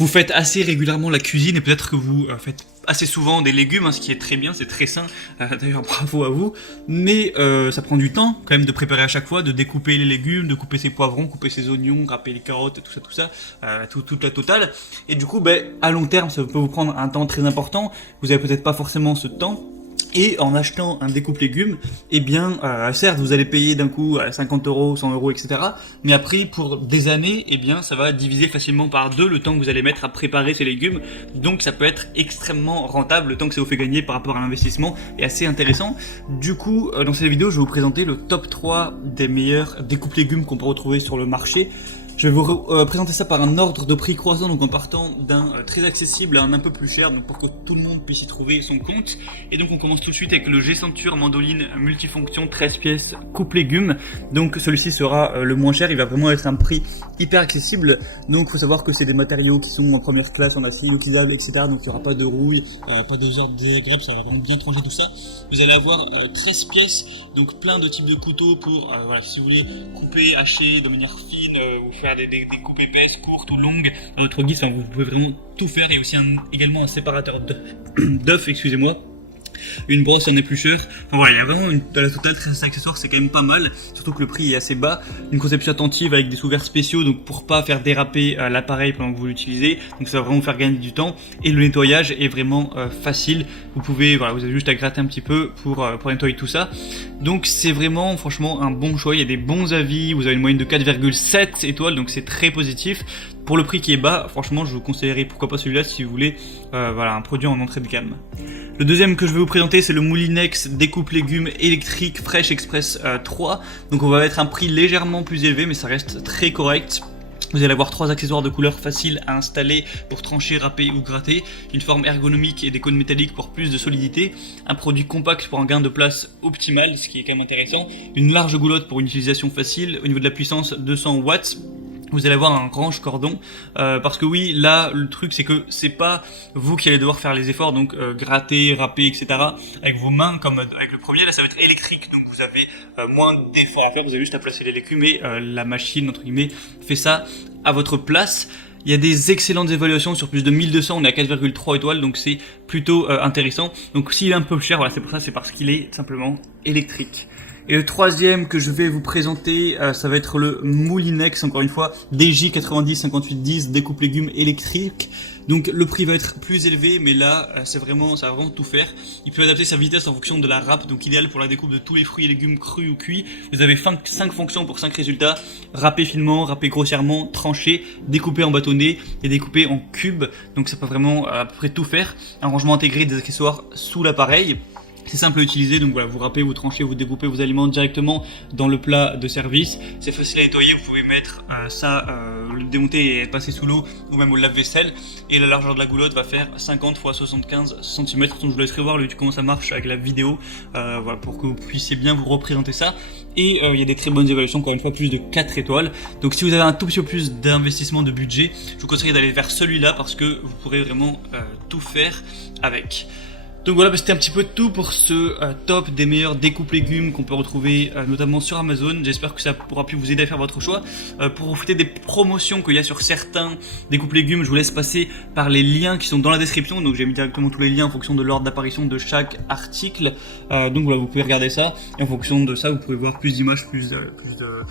vous faites assez régulièrement la cuisine et peut-être que vous faites assez souvent des légumes, hein, ce qui est très bien, c'est très sain, d'ailleurs bravo à vous, mais ça prend du temps quand même de préparer à chaque fois, de découper les légumes, de couper ses poivrons, couper ses oignons, râper les carottes, tout ça, toute la totale, et du coup à long terme ça peut vous prendre un temps très important, vous avez peut-être pas forcément ce temps. Et en achetant un découpe légumes, eh bien, certes, vous allez payer d'un coup 50 euros, 100 euros, etc. Mais après, pour des années, eh bien, ça va diviser facilement par 2 le temps que vous allez mettre à préparer ces légumes. Donc, ça peut être extrêmement rentable. Le temps que ça vous fait gagner par rapport à l'investissement est assez intéressant. Du coup, dans cette vidéo, je vais vous présenter le top 3 des meilleurs découpes légumes qu'on peut retrouver sur le marché. Je vais vous présenter ça par un ordre de prix croissant, donc en partant d'un très accessible à un peu plus cher, donc pour que tout le monde puisse y trouver son compte. Et donc on commence tout de suite avec le G-Centure Mandoline multifonction 13 pièces coupe légumes. Donc celui-ci sera le moins cher, il va vraiment être un prix hyper accessible. Donc il faut savoir que c'est des matériaux qui sont en première classe, en acier inoxydable, etc. Donc il n'y aura pas de rouille, pas de germes désagréables, ça va vraiment bien trancher tout ça. Vous allez avoir 13 pièces, donc plein de types de couteaux pour, voilà, si vous voulez couper, hacher de manière fine, ou faire des coupes épaisses, courtes ou longues à votre guise, enfin, vous pouvez vraiment tout faire. Il y a aussi également un séparateur d'œufs, excusez-moi, une brosse en éplucheur. Enfin, voilà, il y a vraiment dans la totale 13 accessoires, c'est quand même pas mal, surtout que le prix est assez bas. Une conception attentive avec des sous-verres spéciaux, donc pour pas faire déraper l'appareil pendant que vous l'utilisez, donc ça va vraiment vous faire gagner du temps. Et le nettoyage est vraiment facile, vous pouvez, voilà, vous avez juste à gratter un petit peu pour nettoyer tout ça. Donc c'est vraiment franchement un bon choix, il y a des bons avis, vous avez une moyenne de 4,7 étoiles, donc c'est très positif. Pour le prix qui est bas, franchement je vous conseillerais pourquoi pas celui-là si vous voulez voilà, un produit en entrée de gamme. Le deuxième que je vais vous présenter, c'est le Moulinex découpe légumes électrique Fresh Express 3. Donc on va mettre un prix légèrement plus élevé, mais ça reste très correct. Vous allez avoir 3 accessoires de couleur faciles à installer pour trancher, râper ou gratter, une forme ergonomique et des cônes métalliques pour plus de solidité, un produit compact pour un gain de place optimal, ce qui est quand même intéressant, une large goulotte pour une utilisation facile, au niveau de la puissance 200 watts. Vous allez avoir un range cordon, parce que oui, là, le truc c'est que c'est pas vous qui allez devoir faire les efforts, donc gratter, râper, etc. avec vos mains comme avec le premier, là ça va être électrique, donc vous avez moins d'efforts à faire, vous avez juste à placer les légumes et la machine, entre guillemets, fait ça à votre place. Il y a des excellentes évaluations sur plus de 1200, on est à 4,3 étoiles, donc c'est plutôt intéressant. Donc s'il est un peu cher, voilà, c'est pour ça, c'est parce qu'il est simplement électrique. Et le troisième que je vais vous présenter, ça va être le Moulinex, encore une fois, DJ905810 découpe légumes électrique. Donc le prix va être plus élevé, mais là ça va vraiment tout faire. Il peut adapter sa vitesse en fonction de la râpe, donc idéal pour la découpe de tous les fruits et légumes crus ou cuits. Vous avez 5 fonctions pour 5 résultats: râper finement, râper grossièrement, trancher, découper en bâtonnets et découper en cubes. Donc ça peut vraiment à peu près tout faire. Un rangement intégré des accessoires sous l'appareil. C'est simple à utiliser, donc voilà, vous râpez, vous tranchez, vous découpez vos aliments directement dans le plat de service. C'est facile à nettoyer, vous pouvez mettre le démonter et passer sous l'eau ou même au lave-vaisselle. Et la largeur de la goulotte va faire 50 x 75 cm. Donc je vous laisserai voir comment ça marche avec la vidéo, voilà, pour que vous puissiez bien vous représenter ça. Et il y a des très bonnes évaluations, encore une fois, plus de 4 étoiles. Donc si vous avez un tout petit peu plus d'investissement de budget, je vous conseille d'aller vers celui-là parce que vous pourrez vraiment tout faire avec. Donc voilà, c'était un petit peu tout pour ce top des meilleurs découpes légumes qu'on peut retrouver notamment sur Amazon. J'espère que ça pourra pu vous aider à faire votre choix. Pour profiter des promotions qu'il y a sur certains découpes légumes, je vous laisse passer par les liens qui sont dans la description. Donc j'ai mis directement tous les liens en fonction de l'ordre d'apparition de chaque article. Donc voilà, vous pouvez regarder ça. Et en fonction de ça, vous pouvez voir plus d'images, plus de